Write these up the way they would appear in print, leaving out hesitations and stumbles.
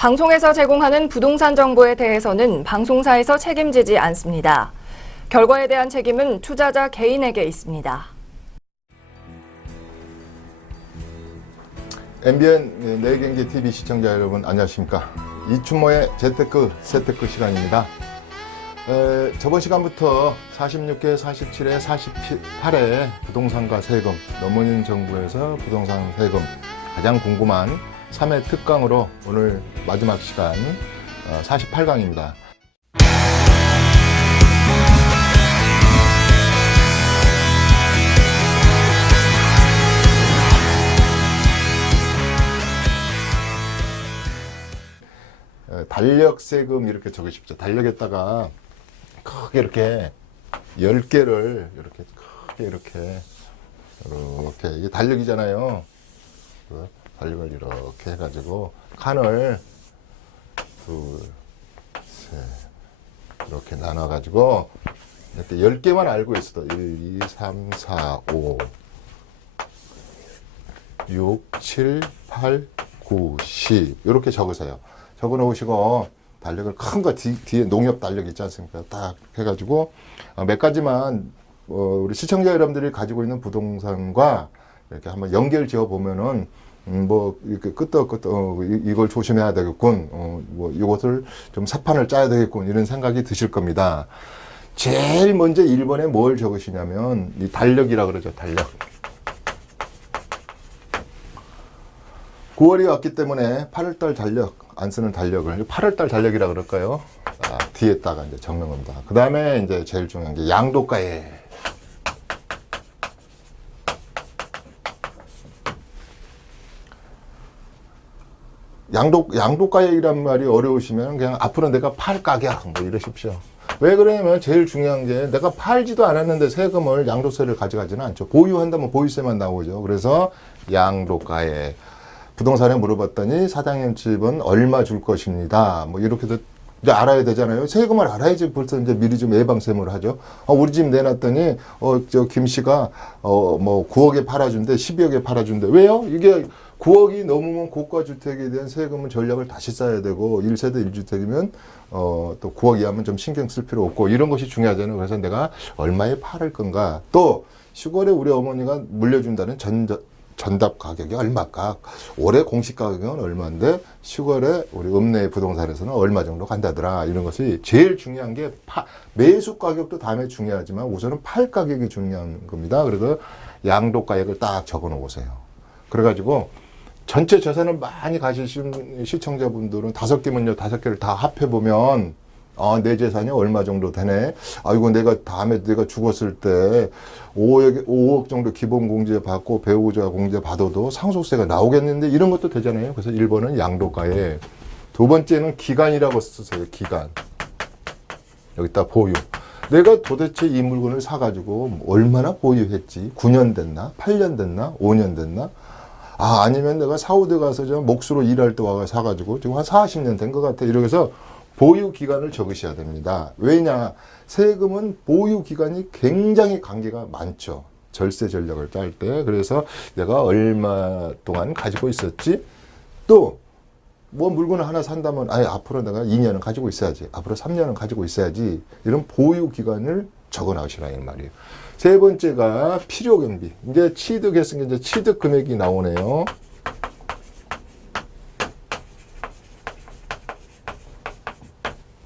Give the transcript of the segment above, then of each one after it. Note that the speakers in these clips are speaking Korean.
방송에서 제공하는 부동산 정보에 대해서는 방송사에서 책임지지 않습니다. 결과에 대한 책임은 투자자 개인에게 있습니다. MBN 내경제TV 시청자 여러분 안녕하십니까. 이춘모의 재테크 세테크 시간입니다. 저번 시간부터 46회, 47회, 48회 부동산과 세금, 노무현 정부에서 부동산 세금 가장 궁금한 3회 특강으로 오늘 마지막 시간 48강입니다. 달력 세금 이렇게 적으십시오. 달력에다가 크게 이렇게 10개를 이렇게 크게 이렇게 이게 달력이잖아요. 달력을 이렇게 해가지고 칸을 둘, 셋 이렇게 나눠가지고 이렇게 10개만 알고 있어도 1, 2, 3, 4, 5 6, 7, 8, 9, 10 이렇게 적으세요. 적어 놓으시고 달력을 큰 거 뒤에 농협 달력 있지 않습니까? 딱 해가지고 몇 가지만 우리 시청자 여러분들이 가지고 있는 부동산과 이렇게 한번 연결 지어 보면은 뭐 이렇게 끄떡끄떡 이걸 조심해야 되겠군. 뭐 이것을 좀 사판을 짜야 되겠군 이런 생각이 드실 겁니다. 제일 먼저 1번에 뭘 적으시냐면 이 달력이라 그러죠. 달력. 9월이 왔기 때문에 8월달 달력 안 쓰는 달력을 8월달 달력이라 그럴까요? 뒤에다가 이제 적는 겁니다. 그 다음에 이제 제일 중요한 게 양도가액. 양도가액이란 말이 어려우시면 그냥 앞으로 내가 팔 가격 뭐 이러십시오. 왜 그러냐면 제일 중요한 게 내가 팔지도 않았는데 세금을 양도세를 가져가지는 않죠. 보유한다면 보유세만 나오죠. 그래서 양도가액. 부동산에 물어봤더니 사장님 집은 얼마 줄 것입니다. 뭐 이렇게도 이제 알아야 되잖아요. 세금을 알아야지 벌써 이제 미리 좀 예방세무를 하죠. 우리 집 내놨더니 저 김 씨가 뭐 9억에 팔아준대, 12억에 팔아준대. 왜요? 이게 9억이 넘으면 고가 주택에 대한 세금은 전략을 다시 쌓아야 되고 1세대 1주택이면 또 9억 이하면 좀 신경 쓸 필요 없고 이런 것이 중요하잖아요. 그래서 내가 얼마에 팔을 건가? 또 시골에 우리 어머니가 물려준다는 전답 가격이 얼마까? 올해 공시 가격은 얼마인데 시골에 우리 읍내 부동산에서는 얼마 정도 간다더라. 이런 것이 제일 중요한 게 매수 가격도 다음에 중요하지만 우선은 팔 가격이 중요한 겁니다. 그래서 양도 가액을 딱 적어 놓으세요. 그래가지고 전체 재산을 많이 가지신 시청자분들은 5개면요 5개를 다 합해보면 내 재산이 얼마 정도 되네. 이거 내가 다음에 내가 죽었을 때 5억 정도 기본 공제 받고 배우자 공제 받아도 상속세가 나오겠는데 이런 것도 되잖아요. 그래서 1번은 양도가액. 두 번째는 기간이라고 쓰세요. 기간. 여기다 보유. 내가 도대체 이 물건을 사가지고 얼마나 보유했지? 9년 됐나? 8년 됐나? 5년 됐나? 아니면 내가 사우디 가서 저 몫으로 일할 때 와서 사가지고 지금 한 40년 된 것 같아. 이렇게 해서 보유 기간을 적으셔야 됩니다. 왜냐? 세금은 보유 기간이 굉장히 관계가 많죠. 절세 전략을 짤 때. 그래서 내가 얼마 동안 가지고 있었지? 또 뭐 물건을 하나 산다면 앞으로 내가 2년은 가지고 있어야지. 앞으로 3년은 가지고 있어야지. 이런 보유 기간을 적어 나오시라 이 말이에요. 세 번째가 필요 경비. 이제 취득했으니까 이제 취득 금액이 나오네요.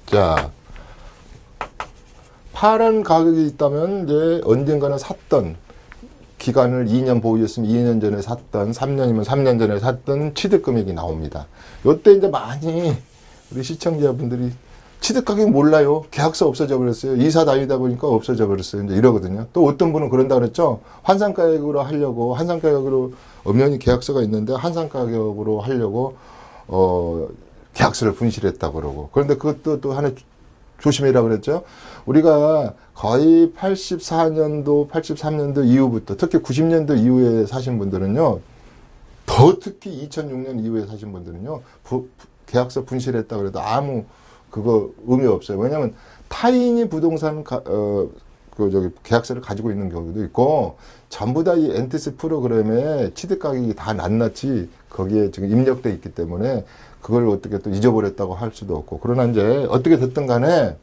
자, 파는 가격이 있다면 이제 언젠가는 샀던 기간을 2년 보유했으면 2년 전에 샀던 3년이면 3년 전에 샀던 취득 금액이 나옵니다. 요때 이제 많이 우리 시청자분들이 취득 가격 몰라요. 계약서 없어져 버렸어요. 이사 다니다 보니까 없어져 버렸어요. 이제 이러거든요. 또 어떤 분은 그런다 그랬죠. 환산 가격으로 하려고 환산 가격으로 엄연히 계약서가 있는데 환산 가격으로 하려고 계약서를 분실했다 그러고. 그런데 그것도 또 하나 조심해라 그랬죠. 우리가 거의 84년도, 83년도 이후부터 특히 90년도 이후에 사신 분들은요. 더 특히 2006년 이후에 사신 분들은요. 계약서 분실했다 그래도 아무 그거 의미 없어요. 왜냐하면 타인이 부동산 계약서를 가지고 있는 경우도 있고 전부 다 이 엔티스 프로그램에 취득 가격이 다 낱낱이 거기에 지금 입력돼 있기 때문에 그걸 어떻게 또 잊어버렸다고 할 수도 없고. 그러나 이제 어떻게 됐든 간에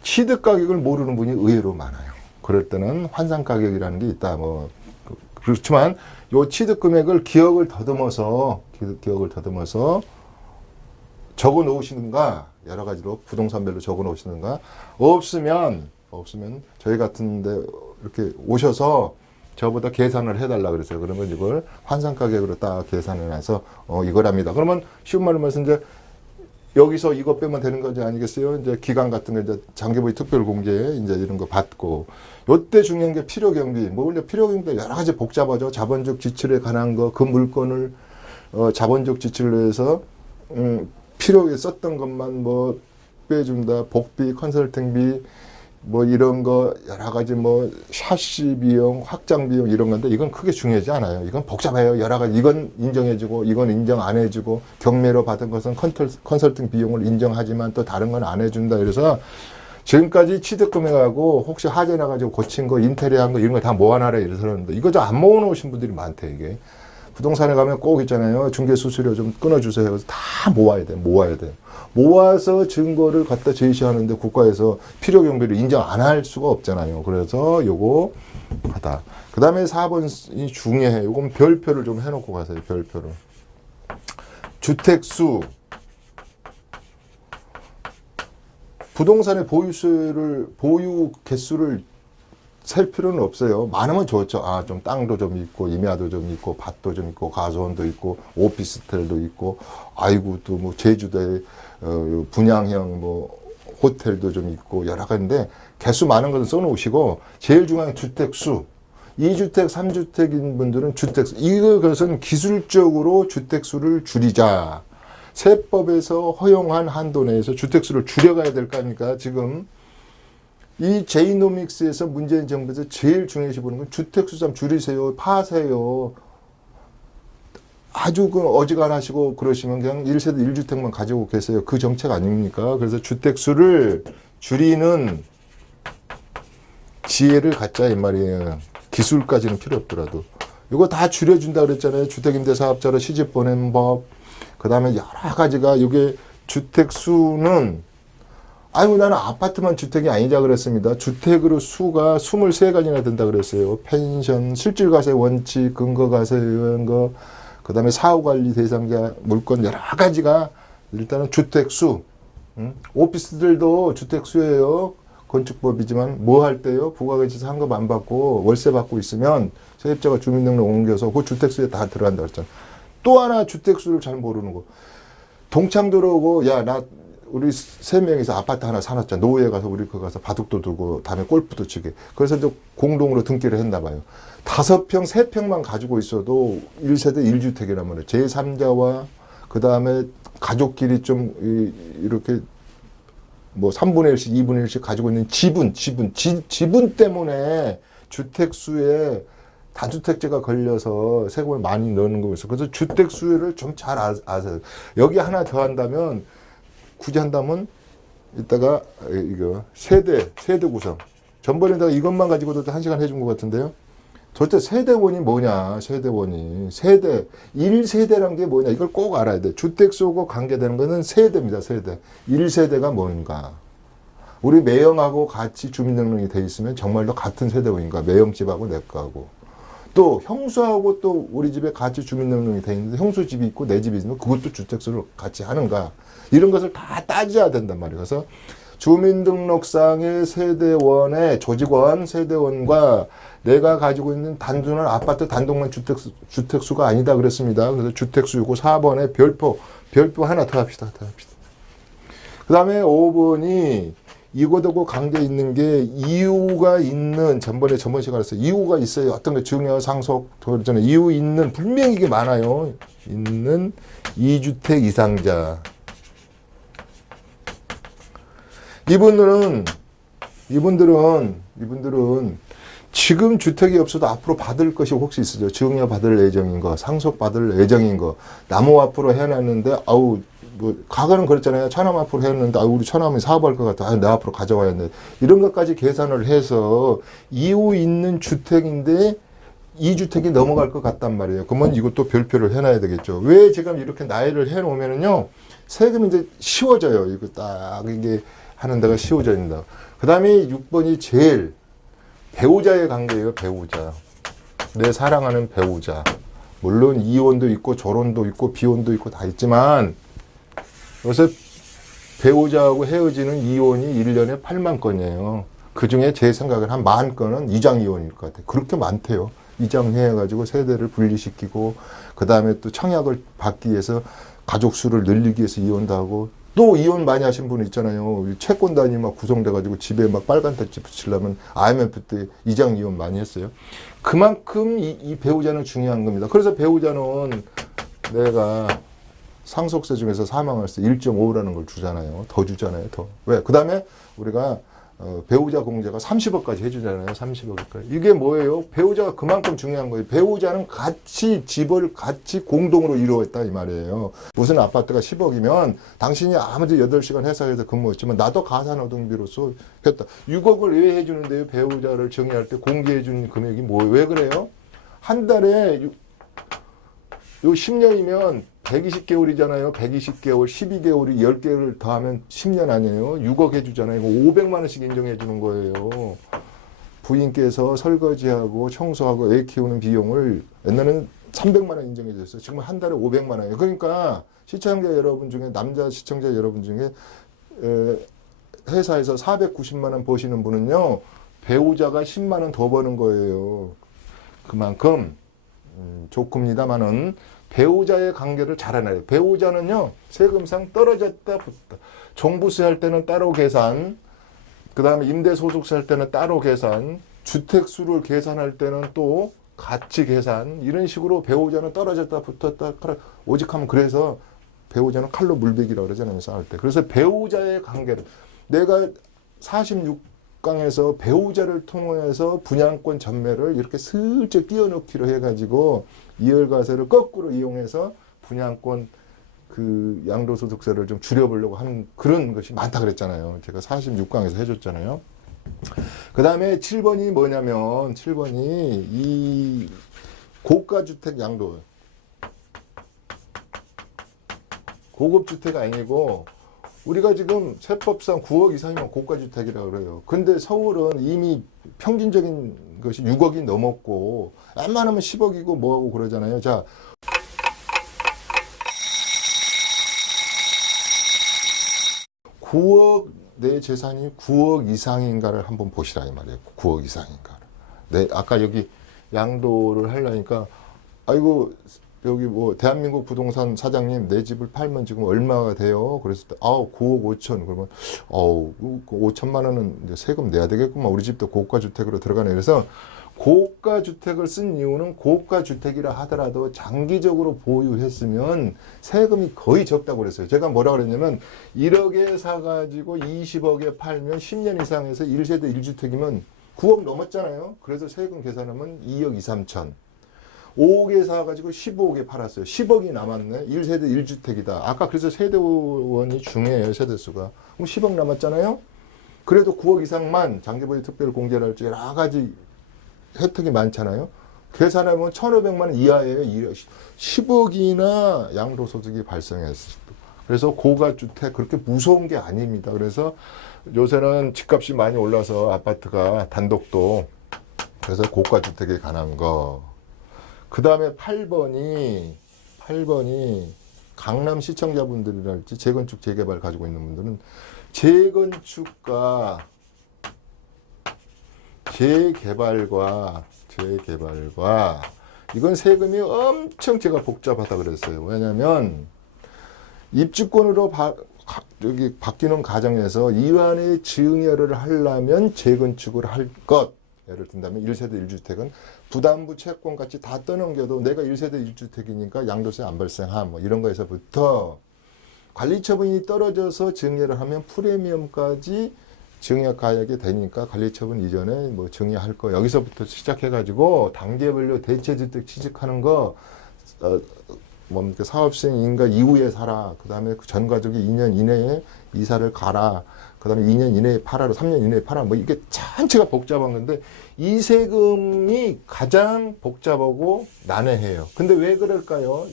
취득 가격을 모르는 분이 의외로 많아요. 그럴 때는 환산 가격이라는 게 있다. 뭐 그렇지만 요 취득 금액을 기억을 더듬어서 적어 놓으시는가, 여러 가지로 부동산별로 적어 놓으시는가, 없으면 저희 같은데 이렇게 오셔서 저보다 계산을 해달라 그랬어요. 그러면 이걸 환산 가격으로 딱 계산을 해서 이거랍니다. 그러면 쉬운 말로 말해서 이제 여기서 이거 빼면 되는 거지 아니겠어요? 이제 기간 같은 거 이제 장기부의 특별 공제 이제 이런 거 받고, 요때 중요한 게 필요 경비. 뭐 근데 필요 경비도 여러 가지 복잡하죠. 자본적 지출에 관한 거, 그 물건을 자본적 지출로 해서 필요에 썼던 것만 뭐 빼준다. 복비, 컨설팅비, 뭐 이런 거 여러 가지 뭐 샤시 비용, 확장 비용 이런 건데 이건 크게 중요하지 않아요. 이건 복잡해요. 여러 가지 이건 인정해주고 이건 인정 안 해주고, 경매로 받은 것은 컨설팅 비용을 인정하지만 또 다른 건 안 해준다. 그래서 지금까지 취득 금액하고 혹시 하재 나가지고 고친 거, 인테리어한 거 이런 거 다 모아놔라 이러는데 이거 좀 안 모아놓으신 분들이 많대. 이게 부동산에 가면 꼭 있잖아요. 중개 수수료 좀 끊어주세요. 그래서 다 모아야 돼. 모아서 증거를 갖다 제시하는데 국가에서 필요 경비를 인정 안 할 수가 없잖아요. 그래서 요거 하다. 그 다음에 4번이 중요해. 요건 별표를 좀 해놓고 가세요. 별표를. 주택수. 부동산의 보유 개수를 셀 필요는 없어요. 많으면 좋죠. 좀 땅도 좀 있고, 임야도 좀 있고, 밭도 좀 있고, 가수원도 있고, 오피스텔도 있고, 또 뭐 제주도에 분양형 뭐 호텔도 좀 있고 여러 가지인데 개수 많은 것은 써놓으시고, 제일 중요한 주택수. 2주택, 3주택인 분들은 주택수. 이것은 기술적으로 주택수를 줄이자. 세법에서 허용한 한도 내에서 주택수를 줄여가야 될 거 아닙니까? 지금 이 제이노믹스에서 문재인 정부에서 제일 중요시 보는 건 주택수 좀 줄이세요. 파세요. 아주 어지간하시고 그러시면 그냥 1세대 1주택만 가지고 계세요. 그 정책 아닙니까? 그래서 주택수를 줄이는 지혜를 갖자 이 말이에요. 기술까지는 필요 없더라도. 이거 다 줄여준다 그랬잖아요. 주택임대사업자로 시집 보낸 법. 그 다음에 여러 가지가 이게 주택수는 나는 아파트만 주택이 아니자 그랬습니다. 주택으로 수가 23가지나 된다 그랬어요. 펜션, 실질과세 원칙, 근거과세 이런 거, 그 다음에 사후관리 대상자, 물건 여러 가지가 일단은 주택수. 오피스들도 주택수예요. 건축법이지만 뭐 할 때요? 부가가치세 환급 안 받고 월세 받고 있으면 세입자가 주민등록 옮겨서 그 주택수에 다 들어간다 그랬잖아요. 또 하나 주택수를 잘 모르는 거. 동창 들어오고 우리 3명이서 아파트 하나 사놨잖아. 노후에 가서 우리 그 가서 바둑도 두고 다음에 골프도 치게. 그래서 이제 공동으로 등기를 했나 봐요. 5평, 3평만 가지고 있어도 1세대 1주택이라면 제3자와 그 다음에 가족끼리 좀 이렇게 뭐 3분의 1씩, 2분의 1씩 가지고 있는 지분 때문에 주택수에 다주택제가 걸려서 세금을 많이 넣는 거였어. 그래서 주택수를 좀 잘 아세요. 여기 하나 더 한다면, 굳이 한다면, 이따가, 이거, 세대 구성. 전번에다가 이것만 가지고도 1시간 해준 것 같은데요. 도대체 세대원이 뭐냐, 세대원이. 1세대란 게 뭐냐, 이걸 꼭 알아야 돼. 주택수하고 관계되는 거는 세대입니다, 세대. 1세대가 뭔가. 우리 매형하고 같이 주민등록이 돼 있으면 정말로 같은 세대원인가, 매형집하고 내 거하고. 또 형수하고 또 우리 집에 같이 주민등록이 돼 있는데 형수 집이 있고 내 집이 있으면 그것도 주택수를 같이 하는가, 이런 것을 다 따져야 된단 말이에요. 그래서 주민등록상의 세대원의 조직원, 세대원과 내가 가지고 있는 단순한 아파트 단독만 주택수가 아니다 그랬습니다. 그래서 주택수이고 4번에 별표 하나 더 합시다. 그 다음에 5번이 이거하고 관계 있는 게 이유가 있는, 저번 시간에 했어요. 이유가 있어요. 어떤 게 증여, 상속, 그러잖아요. 이유 있는, 분명히 이게 많아요. 있는 2주택 이상자. 이분들은 지금 주택이 없어도 앞으로 받을 것이 혹시 있으죠. 증여 받을 예정인 거, 상속 받을 예정인 거, 나무 앞으로 해놨는데, 과거는 그랬잖아요. 처남 앞으로 했는데, 우리 처남이 사업할 것 같아. 내 앞으로 가져와야 돼. 이런 것까지 계산을 해서 이유 있는 주택인데 2주택이 넘어갈 것 같단 말이에요. 그러면 이것도 별표를 해놔야 되겠죠. 왜 제가 이렇게 나열을 해놓으면은요, 세금이 이제 쉬워져요. 이거 딱 이게 하는 데가 쉬워진다. 그 다음에 6번이 제일 배우자의 관계예요. 배우자. 내 사랑하는 배우자. 물론 이혼도 있고 결혼도 있고 비혼도 있고 다 있지만 요새 배우자하고 헤어지는 이혼이 1년에 8만 건이에요. 그중에 제 생각은 한 10,000건은 이장 이혼일 것 같아요. 그렇게 많대요. 이장해가지고 세대를 분리시키고 그 다음에 또 청약을 받기 위해서 가족 수를 늘리기 위해서 이혼도 하고 또 이혼 많이 하신 분 있잖아요. 채권단이 막 구성돼가지고 집에 막 빨간 택지 붙이려면 IMF 때 이장 이혼 많이 했어요. 그만큼 이 배우자는 중요한 겁니다. 그래서 배우자는 내가 상속세 중에서 사망할 때 1.5라는 걸 주잖아요. 더 주잖아요. 더. 왜? 그 다음에 우리가 배우자 공제가 30억까지 해주잖아요. 30억까지. 이게 뭐예요? 배우자가 그만큼 중요한 거예요. 배우자는 같이 집을 같이 공동으로 이루었다 이 말이에요. 무슨 아파트가 10억이면 당신이 아무리 8시간 회사에서 근무했지만 나도 가사노동비로서 했다. 6억을 왜 해주는데요? 배우자를 정의할 때 공개해주는 금액이 뭐예요? 왜 그래요? 한 달에 요 10년이면 120개월이잖아요. 120개월, 12개월이 10개월을 더하면 10년 아니에요. 6억 해주잖아요. 이거 500만 원씩 인정해 주는 거예요. 부인께서 설거지하고 청소하고 애 키우는 비용을 옛날에는 300만 원 인정해 줬어요. 지금 한 달에 500만 원이에요. 그러니까 시청자 여러분 중에 남자 시청자 여러분 중에 회사에서 490만 원 버시는 분은요. 배우자가 10만 원 더 버는 거예요. 그만큼 좋습니다만은 배우자의 관계를 잘 알아야 돼요. 배우자는요, 세금상 떨어졌다 붙다. 종부세 할 때는 따로 계산, 그 다음에 임대소득세 할 때는 따로 계산, 주택수를 계산할 때는 또 같이 계산, 이런 식으로 배우자는 떨어졌다 붙었다, 오직하면 그래서 배우자는 칼로 물베기라고 그러잖아요, 싸울 때. 그래서 배우자의 관계를, 내가 46강에서 배우자를 통해서 분양권 전매를 이렇게 슬쩍 띄워넣기로 해가지고 이월과세를 거꾸로 이용해서 분양권 그 양도소득세를 좀 줄여보려고 하는 그런 것이 많다 그랬잖아요. 제가 46강에서 해줬잖아요. 그 다음에 7번이 뭐냐면 7번이 이 고가주택 양도 고급주택 아니고 우리가 지금 세법상 9억 이상이면 고가주택이라고 그래요. 근데 서울은 이미 평균적인 것이 6억이 넘었고 웬만하면 10억이고 뭐하고 그러잖아요. 자, 내 재산이 9억 이상인가를 한번 보시라 이 말이에요. 9억 이상인가를. 네, 아까 여기 양도를 하려니까 아이고 여기 뭐 대한민국 부동산 사장님 내 집을 팔면 지금 얼마가 돼요? 그랬을 때 9억 5천 그러면 5천만 원은 이제 세금 내야 되겠구만. 우리 집도 고가 주택으로 들어가네. 그래서 고가 주택을 쓴 이유는 고가 주택이라 하더라도 장기적으로 보유했으면 세금이 거의 적다고 그랬어요. 제가 뭐라 그랬냐면 1억에 사가지고 20억에 팔면 10년 이상에서 1세대 1주택이면 9억 넘었잖아요. 그래서 세금 계산하면 2억 2, 3천. 5억에 사가지고 15억에 팔았어요. 10억이 남았네. 1세대 1주택이다. 아까 그래서 세대원이 중요해요. 세대수가. 그럼 10억 남았잖아요. 그래도 9억 이상만 장기보유 특별 공제를 할지 여러 가지 혜택이 많잖아요. 계산하면 1,500만 원 이하예요. 10억이나 양도소득이 발생했을 때. 그래서 고가주택 그렇게 무서운 게 아닙니다. 그래서 요새는 집값이 많이 올라서 아파트가 단독도 그래서 고가주택에 관한 거. 그 다음에 8번이 강남 시청자분들이랄지 재건축 재개발 가지고 있는 분들은 재건축과 재개발과 이건 세금이 엄청 제가 복잡하다 그랬어요. 왜냐하면 입주권으로 여기 바뀌는 과정에서 이완의 증여를 하려면 재건축을 할 것. 예를 든다면 1세대 1주택은 부담부 채권 같이 다 떠넘겨도 내가 1세대 1주택이니까 양도세 안 발생함 뭐 이런 거에서부터 관리처분이 떨어져서 증여를 하면 프리미엄까지 증여 가액이 되니까 관리처분 이전에 뭐 증여할 거 여기서부터 시작해가지고 단계별로 대체주택 취직하는 거 뭡니까 사업생 인가 이후에 살아. 그 다음에 전 가족이 2년 이내에 이사를 가라. 그 다음에 2년 이내에 팔아라. 3년 이내에 팔아. 뭐 이게 전체가 복잡한 건데 이 세금이 가장 복잡하고 난해해요. 근데 왜 그럴까요?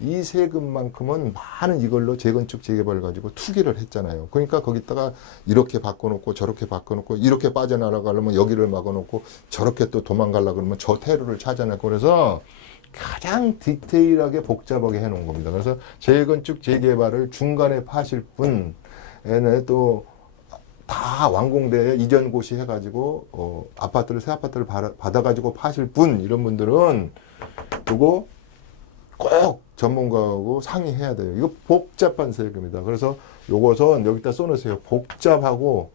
이 세금만큼은 많은 이걸로 재건축 재개발 가지고 투기를 했잖아요. 그러니까 거기다가 이렇게 바꿔놓고 저렇게 바꿔놓고 이렇게 빠져나가려면 여기를 막아놓고 저렇게 또 도망가려고 그러면 저 퇴로를 찾아내고 그래서 가장 디테일하게 복잡하게 해놓은 겁니다. 그래서 재건축 재개발을 중간에 파실 분에는 또 다 완공돼 이전 고시 해가지고 아파트를 새 아파트를 받아가지고 파실 분 이런 분들은 그거 꼭 전문가하고 상의해야 돼요. 이거 복잡한 세금이다. 그래서 요것은 여기다 써놓으세요. 복잡하고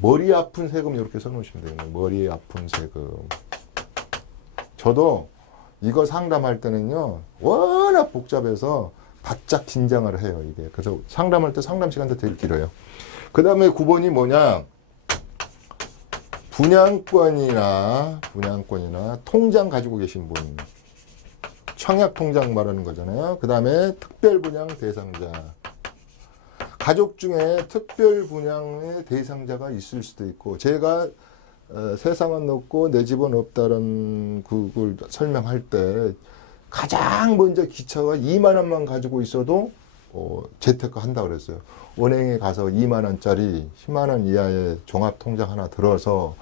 머리 아픈 세금 이렇게 써놓으시면 되겠네요. 머리 아픈 세금. 저도 이거 상담할 때는요. 워낙 복잡해서 바짝 긴장을 해요. 이게. 그래서 상담할 때 상담 시간도 되게 길어요. 그 다음에 9번이 뭐냐. 분양권이나 통장 가지고 계신 분. 청약통장 말하는 거잖아요. 그 다음에 특별분양 대상자. 가족 중에 특별분양의 대상자가 있을 수도 있고, 제가 세상은 높고 내 집은 없다는 그걸 설명할 때 가장 먼저 기차가 2만 원만 가지고 있어도 재테크 한다 그랬어요. 은행에 가서 2만 원짜리 10만 원 이하의 종합통장 하나 들어서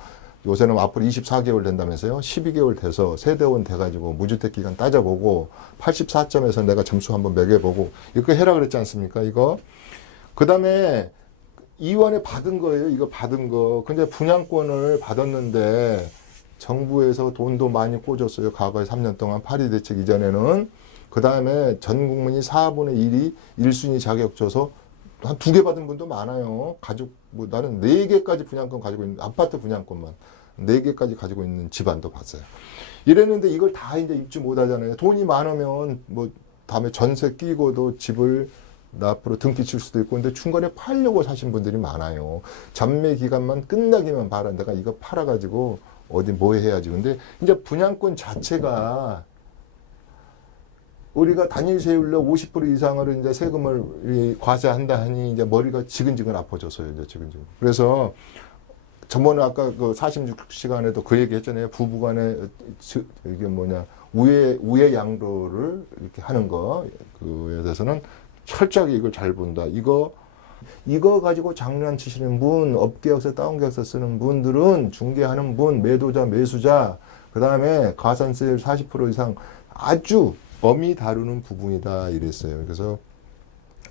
요새는 앞으로 24개월 된다면서요. 12개월 돼서 세대원 돼가지고 무주택 기간 따져보고 84점에서 내가 점수 한번 매겨보고 이렇게 해라 그랬지 않습니까? 이거. 그 다음에 이원에 받은 거예요. 이거 받은 거. 근데 분양권을 받았는데 정부에서 돈도 많이 꽂았어요. 과거에 3년 동안 파리 대책 이전에는. 그 다음에 전 국민이 4분의 1이 1순위 자격 줘서 한 2개 받은 분도 많아요. 가족, 나는 4개까지 분양권 가지고 있는, 아파트 분양권만 4개까지 가지고 있는 집안도 봤어요. 이랬는데 이걸 다 이제 입주 못 하잖아요. 돈이 많으면 다음에 전세 끼고도 집을 앞으로 등기 칠 수도 있고, 근데 중간에 팔려고 사신 분들이 많아요. 전매 기간만 끝나기만 바라. 내가 이거 팔아가지고 어디 뭐 해야지. 근데 이제 분양권 자체가 우리가 단일 세율로 50% 이상을 이제 세금을 과세한다 하니 이제 머리가 지근지근 아파졌어요. 이제 지근지근. 그래서 저번에 아까 그 46시간에도 그 얘기 했잖아요. 부부간에 이게 우애 양도를 이렇게 하는 거. 그에 대해서는 철저하게 이걸 잘 본다. 이거 가지고 장난치시는 분, 업계약서, 다운계약서 쓰는 분들은 중개하는 분, 매도자, 매수자, 그 다음에 가산세율 40% 이상 아주 엄히 다루는 부분이다 이랬어요. 그래서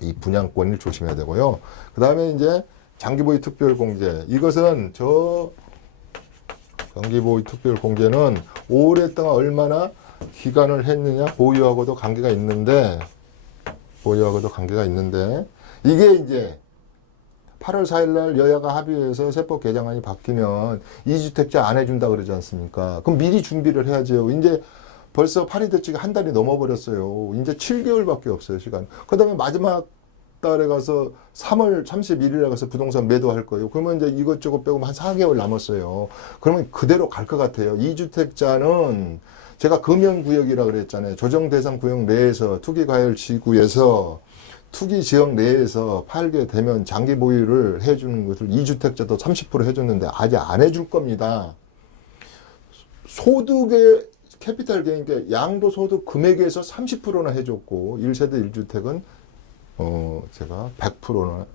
이 분양권을 조심해야 되고요. 그 다음에 이제 장기보유 특별공제. 이것은 장기보유 특별공제는 오랫동안 얼마나 기간을 했느냐 보유하고도 관계가 있는데 이게 이제 8월 4일 날 여야가 합의해서 세법 개정안이 바뀌면 2주택자 안 해준다 그러지 않습니까? 그럼 미리 준비를 해야죠. 이제 벌써 파리 대책이 한 달이 넘어버렸어요. 이제 7개월밖에 없어요, 시간. 그 다음에 마지막 달에 가서 3월 31일에 가서 부동산 매도할 거예요. 그러면 이제 이것저것 빼고 한 4개월 남았어요. 그러면 그대로 갈 것 같아요. 2주택자는 제가 금연구역이라고 그랬잖아요. 조정대상 구역 내에서 투기과열 지구에서 투기 지역 내에서 팔게 되면 장기 보유를 해주는 것을 2주택자도 30% 해줬는데 아직 안 해줄 겁니다. 소득의 캐피탈 게인, 그러니까 양도소득 금액에서 30%나 해줬고 1세대 1주택은 제가 100%나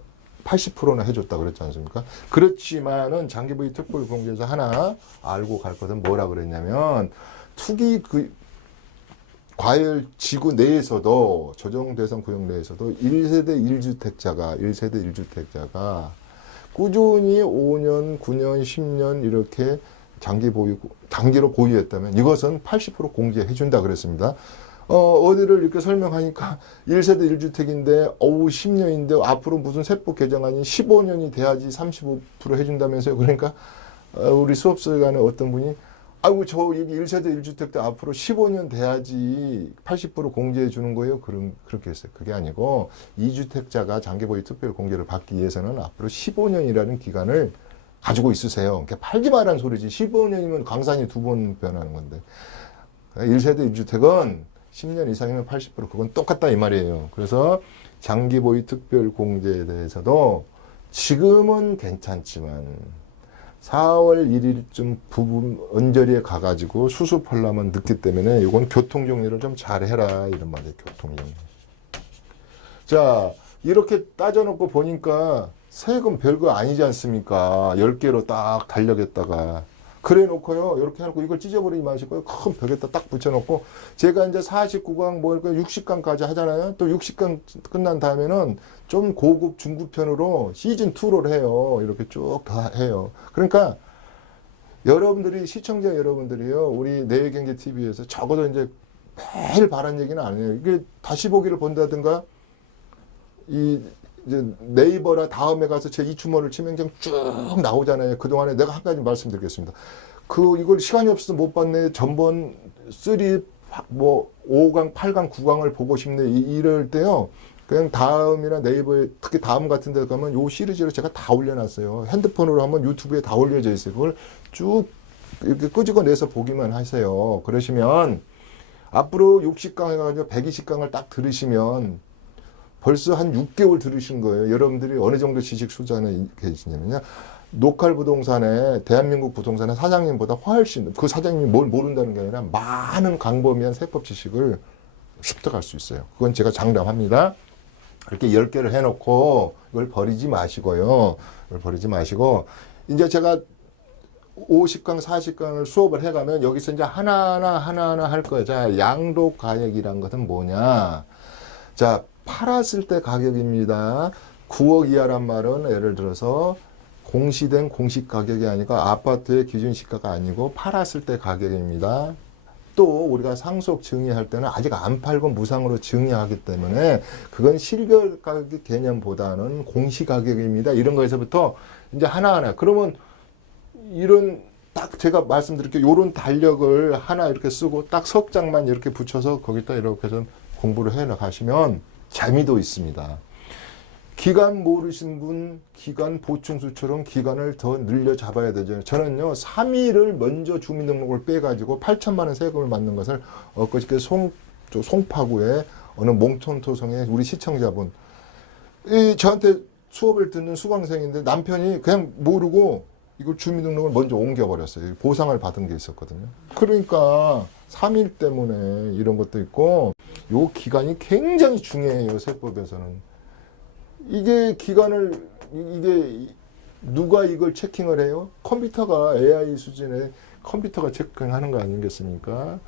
80%나 해줬다 그랬지 않습니까? 그렇지만은 장기보유 특별공제에서 하나 알고 갈 것은 뭐라 그랬냐면 투기 과열 지구 내에서도 조정대상 구역 내에서도 1세대 1주택자가 꾸준히 5년, 9년, 10년 이렇게 장기로 보유했다면 이것은 80% 공제해준다 그랬습니다. 어디를 이렇게 설명하니까 1세대 1주택인데 10년인데 앞으로 무슨 세법 개정안이 15년이 돼야지 35% 해준다면서요. 그러니까 우리 수업 시간에 어떤 분이 아이고 저 여기 1세대 1주택도 앞으로 15년 돼야지 80% 공제해 주는 거예요. 그렇게 했어요. 그게 아니고 2주택자가 장기보유 특별 공제를 받기 위해서는 앞으로 15년이라는 기간을 가지고 있으세요. 그러니까 팔지 말라는 소리지. 15년이면 강산이 2번 변하는 건데. 1세대 1주택은 10년 이상이면 80% 그건 똑같다 이 말이에요. 그래서 장기보유 특별공제에 대해서도 지금은 괜찮지만 4월 1일쯤 부분 언저리에 가가지고 수습하려면 늦기 때문에 이건 교통정리를 좀 잘해라 이런 말이에요. 교통정리. 자, 이렇게 따져놓고 보니까 세금 별거 아니지 않습니까? 10개로 딱 달력에다가. 그래 놓고요. 이렇게 해놓고 이걸 찢어버리지 마시고요. 큰 벽에다 딱 붙여놓고 제가 이제 49강 뭐 60강까지 하잖아요. 또 60강 끝난 다음에는 좀 고급 중급편으로 시즌2를 해요. 이렇게 쭉 다 해요. 그러니까 여러분들이 시청자 여러분들이요. 우리 내외경제TV에서 적어도 이제 매일 바란 얘기는 안 해요. 이게 다시 보기를 본다든가 이제 네이버나 다음에 가서 제 이추머를 치면 그냥 쭉 나오잖아요. 그동안에 내가 한 가지 말씀드리겠습니다. 이걸 시간이 없어서 못 봤네. 전번 3, 뭐 5강, 8강, 9강을 보고 싶네. 이럴 때요. 그냥 다음이나 네이버에 특히 다음 같은 데 가면 요 시리즈를 제가 다 올려놨어요. 핸드폰으로 한번 유튜브에 다 올려져 있어요. 그걸 쭉 이렇게 끄집어내서 보기만 하세요. 그러시면 앞으로 60강 해가지고 120강을 딱 들으시면 벌써 한 6개월 들으신 거예요. 여러분들이 어느 정도 지식 수준에 계시냐면요. 로컬 부동산에 대한민국 부동산의 사장님보다 훨씬 그 사장님이 뭘 모른다는 게 아니라 많은 광범위한 세법 지식을 습득할 수 있어요. 그건 제가 장담합니다. 그렇게 10개를 해놓고 이걸 버리지 마시고요. 이걸 버리지 마시고 이제 제가 50강, 40강을 수업을 해가면 여기서 이제 하나하나 할 거예요. 자, 양도 가액이란 것은 뭐냐? 자, 팔았을 때 가격입니다. 9억 이하란 말은 예를 들어서 공시된 공시 가격이 아니고 아파트의 기준 시가가 아니고 팔았을 때 가격입니다. 또 우리가 상속 증여할 때는 아직 안 팔고 무상으로 증여하기 때문에 그건 실별 가격 개념보다는 공시 가격입니다. 이런 거에서부터 이제 하나하나. 그러면 이런 딱 제가 말씀드릴게요. 요런 달력을 하나 이렇게 쓰고 딱 석 장만 이렇게 붙여서 거기다 이렇게 좀 공부를 해 나가시면 재미도 있습니다. 기간 모르신 분 기간 보충수처럼 기간을 더 늘려 잡아야 되죠. 저는요 3일을 먼저 주민등록을 빼가지고 8천만 원 세금을 맞는 것을 엊그저께 송파구에 어느 몽촌토성의 우리 시청자분 저한테 수업을 듣는 수강생인데 남편이 그냥 모르고 이걸 주민등록을 먼저 옮겨버렸어요. 보상을 받은 게 있었거든요. 그러니까 3일 때문에 이런 것도 있고 요 기간이 굉장히 중요해요. 세법에서는. 이게 기간을 이게 누가 이걸 체킹을 해요? 컴퓨터가 AI 수준의 컴퓨터가 체킹하는 거 아니겠습니까?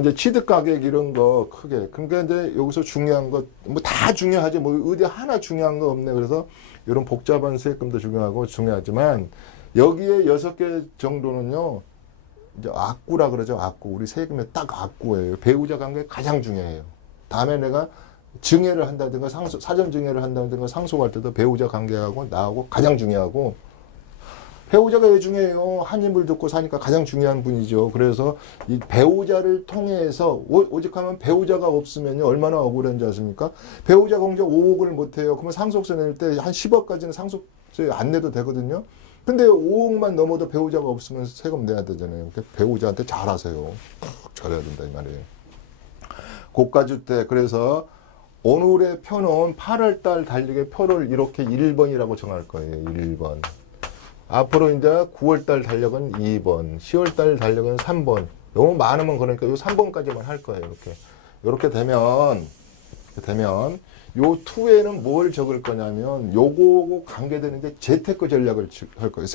이제 취득 가격 이런 거 크게. 그러니까 이제 여기서 중요한 것 뭐 다 중요하죠. 뭐 어디 하나 중요한 거 없네. 그래서 이런 복잡한 세금도 중요하고 중요하지만 여기에 6개 정도는요. 이제 악구라 그러죠. 악구. 우리 세금에 딱 악구예요. 배우자 관계 가장 중요해요. 다음에 내가 증여를 한다든가 사전 증여를 한다든가 상속할 때도 배우자 관계하고 나하고 가장 중요하고 배우자가 왜 중요해요? 한 입을 듣고 사니까 가장 중요한 분이죠. 그래서 이 배우자를 통해서 오직하면 배우자가 없으면요 얼마나 억울한지 아십니까? 배우자가 공짜 5억을 못해요. 그러면 상속세 낼 때 한 10억까지는 상속세 안 내도 되거든요. 근데 5억만 넘어도 배우자가 없으면 세금 내야 되잖아요. 그러니까 배우자한테 잘하세요. 잘해야 된다 이 말이에요. 고가주택 그래서 오늘의 표는 8월달 달력의 표를 이렇게 1번이라고 정할 거예요. 1번. 앞으로 이제 9월달 달력은 2번, 10월달 달력은 3번. 너무 많으면 그러니까 요 3번까지만 할 거예요. 이렇게 되면 요 2에는 뭘 적을 거냐면 요거하고 관계되는데 재테크 전략을 할 거예요.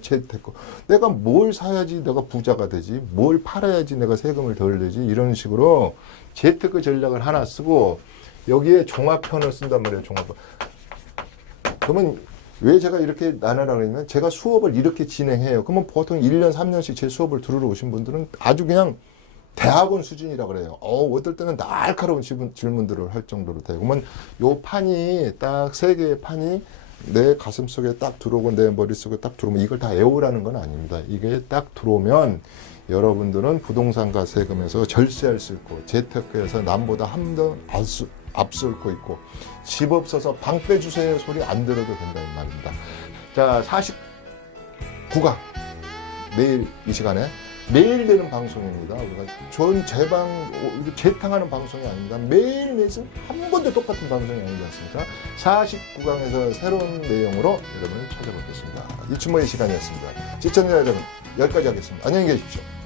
재테크. 내가 뭘 사야지 내가 부자가 되지? 뭘 팔아야지 내가 세금을 덜 내지? 이런 식으로 재테크 전략을 하나 쓰고 여기에 종합편을 쓴단 말이에요. 종합편. 그러면 왜 제가 이렇게 나누라고 했냐면 제가 수업을 이렇게 진행해요. 그러면 보통 1년, 3년씩 제 수업을 들으러 오신 분들은 아주 그냥 대학원 수준이라고 그래요. 어떨 때는 날카로운 질문들을 할 정도로 돼요. 그러면 요 판이 딱 3개의 판이 내 가슴 속에 딱 들어오고 내 머릿속에 딱 들어오면 이걸 다 외우라는 건 아닙니다. 이게 딱 들어오면 여러분들은 부동산과 세금에서 절세할 수 있고 재테크에서 남보다 한 번 앞설고 있고 집 없어서 방 빼주세요 소리 안 들어도 된다 이 말입니다. 자 49강 내일 이 시간에 매일 되는 방송입니다. 우리가 전 재방, 재탕하는 방송이 아닙니다. 매일 매일 한 번도 똑같은 방송이 아니지 않습니까? 49강에서 새로운 내용으로 여러분을 찾아뵙겠습니다. 이춘모의 시간이었습니다. 시청자 여러분, 여기까지 하겠습니다. 안녕히 계십시오.